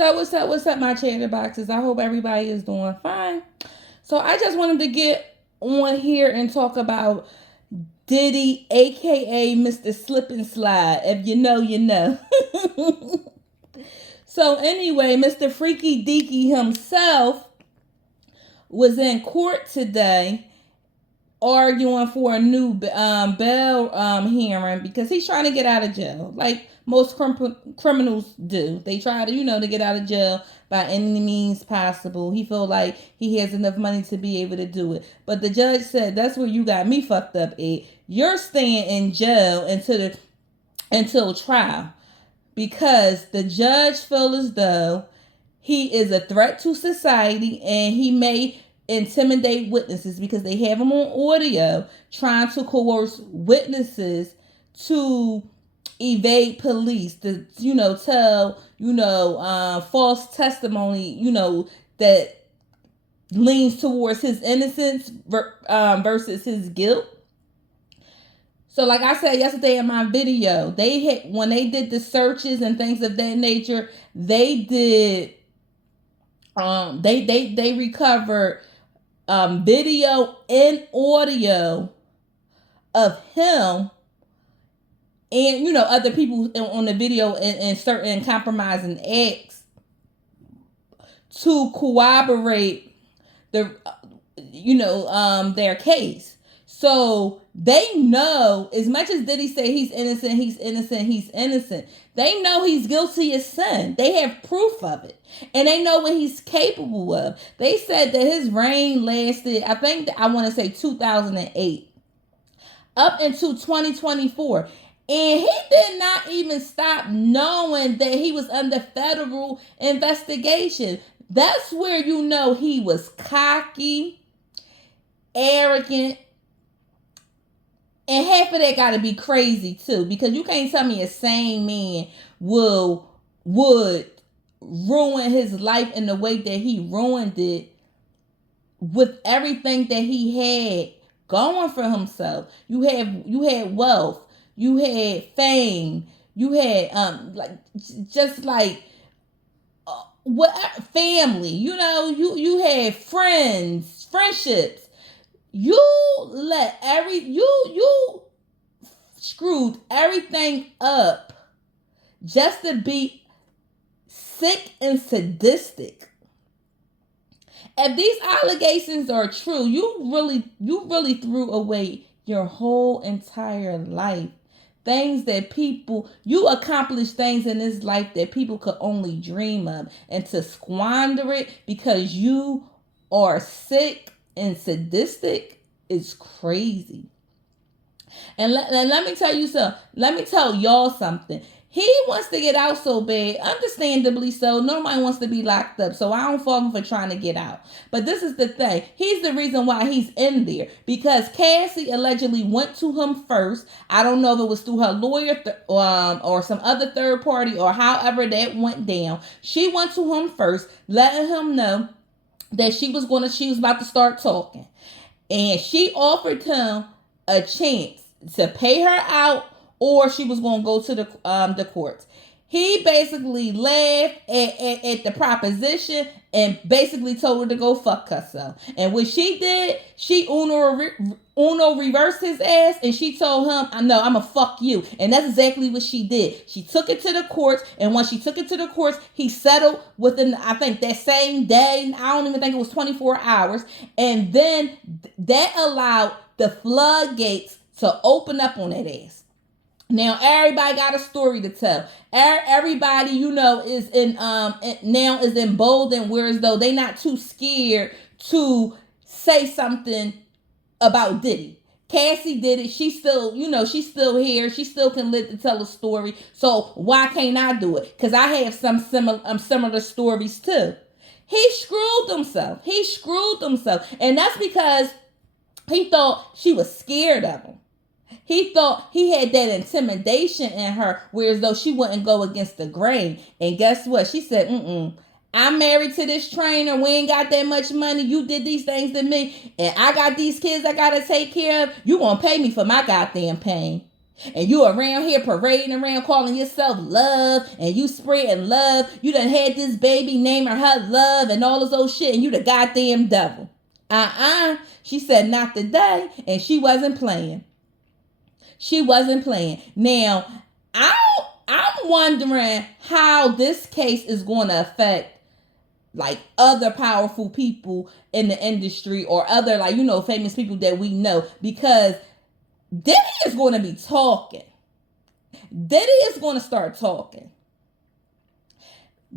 What's up, my chatter boxes? I hope everybody is doing fine. So I just wanted to get on here and talk about Diddy, aka Mr. Slip and Slide. If you know, you know. So anyway, Mr. Freaky Deaky himself was in court today arguing for a new bail hearing because he's trying to get out of jail, like most criminals do. They try to, to get out of jail by any means possible. He feel like he has enough money to be able to do it. But the judge said, "That's where you got me fucked up, Ed. You're staying in jail until trial." Because the judge feel as though he is a threat to society and he may intimidate witnesses because they have him on audio trying to coerce witnesses to evade police, to tell false testimony that leans towards his innocence versus his guilt. So like I said yesterday in my video, when they did the searches and things of that nature, they did they recovered video and audio of him and other people on the video and certain compromising acts to corroborate their case. So they know, as much as Diddy say he's innocent, they know he's guilty as sin. They have proof of it. And they know what he's capable of. They said that his reign lasted, I want to say 2008, up until 2024. And he did not even stop knowing that he was under federal investigation. That's where he was cocky, arrogant, and half of that got to be crazy too, because you can't tell me a sane man would ruin his life in the way that he ruined it with everything that he had going for himself. You had wealth, you had fame, you had what family, you had friendships. You screwed everything up just to be sick and sadistic. If these allegations are true, you really threw away your whole entire life. Things that you accomplished things in this life that people could only dream of, and to squander it because you are sick and sadistic is crazy. And let me tell you something. Let me tell y'all something. He wants to get out so bad, understandably so. Nobody wants to be locked up, so I don't fault him for trying to get out. But this is the thing. He's the reason why he's in there, because Cassie allegedly went to him first. I don't know if it was through her lawyer or some other third party or however that went down. She went to him first, letting him know that she was about to start talking. And she offered him a chance to pay her out, or she was going to go to the courts. He basically laughed at the proposition and basically told her to go fuck herself. And what she did, she Uno reversed his ass, and she told him, "No, I'm going to fuck you." And that's exactly what she did. She took it to the courts, and once she took it to the courts, he settled within, I think, that same day. I don't even think it was 24 hours. And then that allowed the floodgates to open up on that ass. Now everybody got a story to tell. Everybody, is is emboldened, whereas though they not too scared to say something about Diddy. Cassie did it. She's still here. She still can live to tell a story. So why can't I do it? Because I have some similar stories too. He screwed himself. And that's because he thought she was scared of him. He thought he had that intimidation in her, whereas though she wouldn't go against the grain. And guess what? She said, I'm married to this trainer. We ain't got that much money. You did these things to me. And I got these kids I got to take care of. You going to pay me for my goddamn pain. And you around here parading around calling yourself love and you spreading love. You done had this baby naming her love and all this old shit and you the goddamn devil. She said not today and she wasn't playing. She wasn't playing. Now, I'm wondering how this case is going to affect like other powerful people in the industry or other like, famous people that we know, because Diddy is going to be talking. Diddy is going to start talking.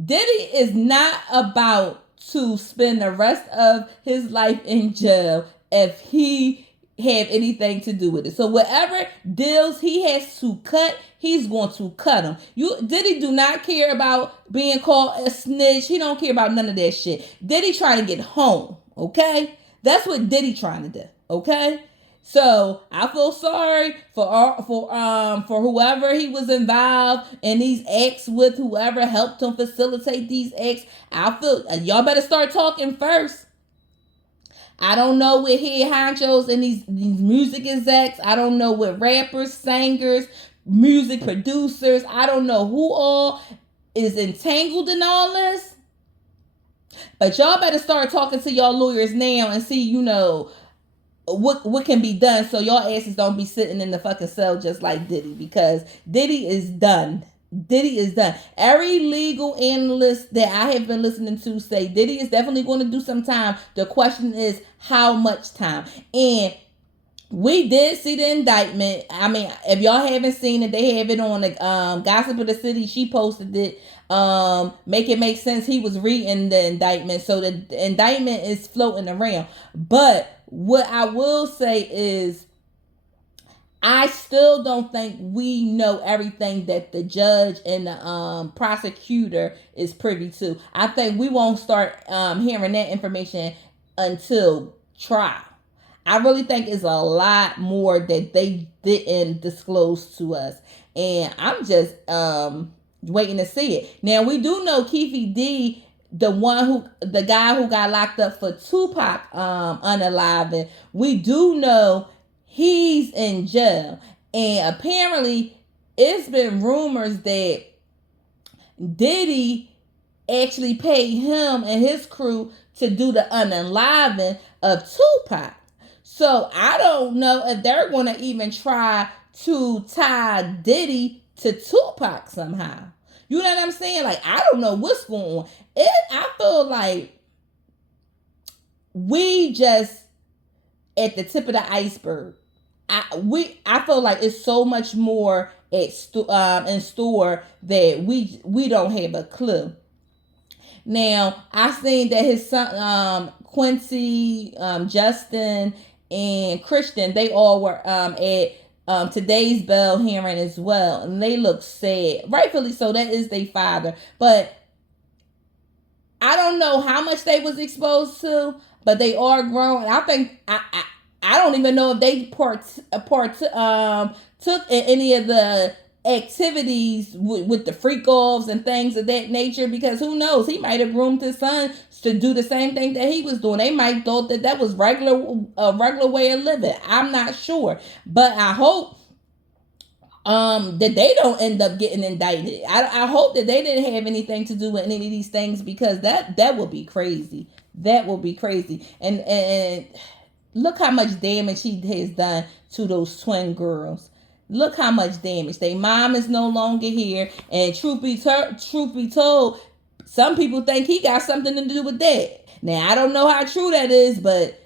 Diddy is not about to spend the rest of his life in jail if he have anything to do with it. So whatever deals he has to cut, he's going to cut them. Diddy do not care about being called a snitch. He don't care about none of that shit. Diddy trying to get home, okay? That's what Diddy trying to do, okay? So I feel sorry for whoever he was involved in these acts with, whoever helped him facilitate these acts. I feel y'all better start talking first. I don't know what head honchos and these music execs. I don't know what rappers, singers, music producers. I don't know who all is entangled in all this. But y'all better start talking to y'all lawyers now and see, what can be done so y'all asses don't be sitting in the fucking cell just like Diddy, because Diddy is done. Diddy is done. Every legal analyst that I have been listening to say Diddy is definitely going to do some time. The question is how much time. And we did see the indictment. I mean, if y'all haven't seen it, they have it on the Gossip of the City. She posted it. Make it make sense. He was reading the indictment. So the indictment is floating around. But what I will say is, I still don't think we know everything that the judge and the prosecutor is privy to. I think we won't start hearing that information until trial. I really think it's a lot more that they didn't disclose to us. And I'm just waiting to see it. Now, we do know Keefe D, the guy who got locked up for Tupac unaliving, we do know he's in jail. And apparently it's been rumors that Diddy actually paid him and his crew to do the unaliving of Tupac. So I don't know if they're going to even try to tie Diddy to Tupac somehow. You know what I'm saying? Like, I don't know what's going on. I feel like we just at the tip of the iceberg. I feel like it's so much more in store that we don't have a clue. Now, I seen that his son Quincy, Justin, and Christian, they all were at today's bail hearing as well, and they look sad, rightfully so. That is their father, but I don't know how much they was exposed to, but they are grown. I think I don't even know if they took in any of the activities with the freak offs and things of that nature, because who knows, he might have groomed his son to do the same thing that he was doing. They might thought that was a regular way of living. I'm not sure, but I hope that they don't end up getting indicted. I hope that they didn't have anything to do with any of these things, because that would be crazy. That would be crazy. And look how much damage he has done to those twin girls. Look how much damage. Their mom is no longer here. And truth be told, some people think he got something to do with that. Now, I don't know how true that is, but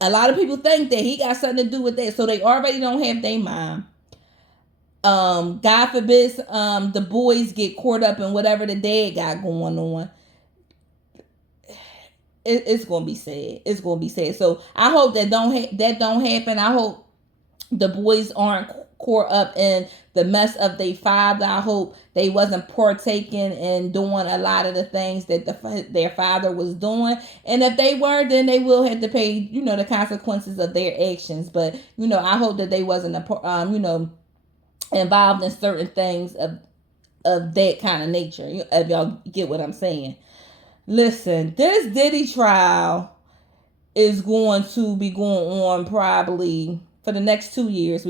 a lot of people think that he got something to do with that. So they already don't have their mom. God forbid the boys get caught up in whatever the dad got going on. It's gonna be sad. It's gonna be sad. So I hope that don't happen. I hope the boys aren't caught up in the mess of their father. I hope they wasn't partaking in doing a lot of the things that their father was doing. And if they were, then they will have to pay, the consequences of their actions. But I hope that they wasn't involved in certain things of that kind of nature. If y'all get what I'm saying. Listen, this Diddy trial is going to be going on probably for the next 2 years.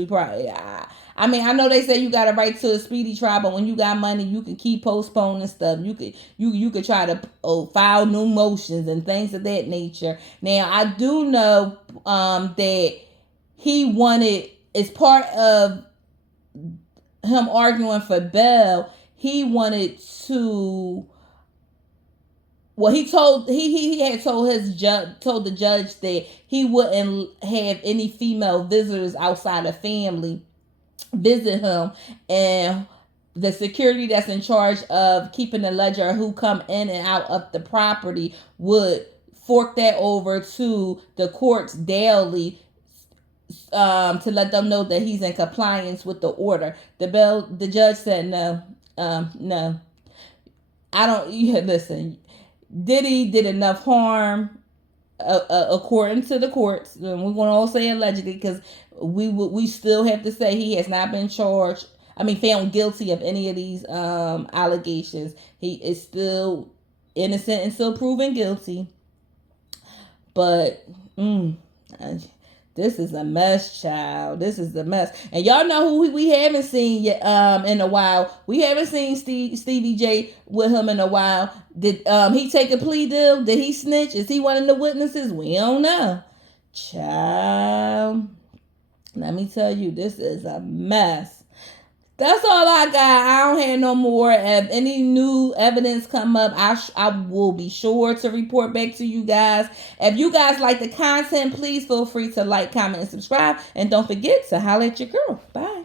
I mean, I know they say you got a right to a speedy trial, but when you got money, you can keep postponing stuff. You could try to file new motions and things of that nature. Now, I do know that he wanted, as part of him arguing for bail, he wanted to. Well, he had told the judge that he wouldn't have any female visitors outside of family visit him, and the security that's in charge of keeping the ledger who come in and out of the property would fork that over to the courts daily, to let them know that he's in compliance with the order. The judge said no, no, I don't. Listen, Diddy did enough harm, according to the courts. And we're gonna all say allegedly, because we still have to say he has not been charged. I mean, found guilty of any of these allegations. He is still innocent and still proven guilty. But this is a mess, child. This is a mess. And y'all know who we haven't seen yet in a while. We haven't seen Stevie J with him in a while. Did he take a plea deal? Did he snitch? Is he one of the witnesses? We don't know. Child, let me tell you, this is a mess. That's all I got. I don't have no more. If any new evidence come up, I will be sure to report back to you guys. If you guys like the content, please feel free to like, comment, and subscribe. And don't forget to holler at your girl. Bye.